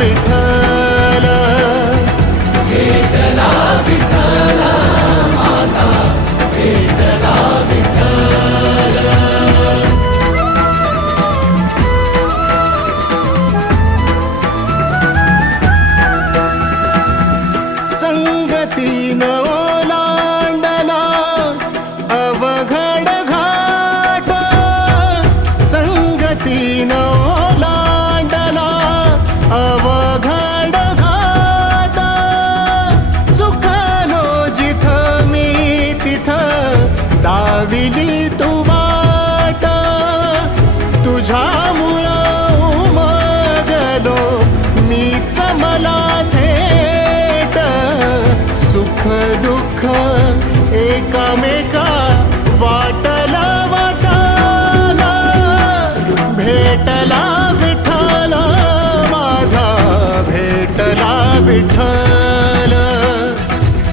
विठ्ठल भेटला विठ्ठल माझा, भेटला विठ्ठल. संगतीन ओलांडला अवघड घाट, संगतीन ओलांडला अवघड घाट. चुकलो जिथं मी तिथं दाविली तू वाट, तुझ्यामुळं उमगलो मीच मला थेट, सुख दुःख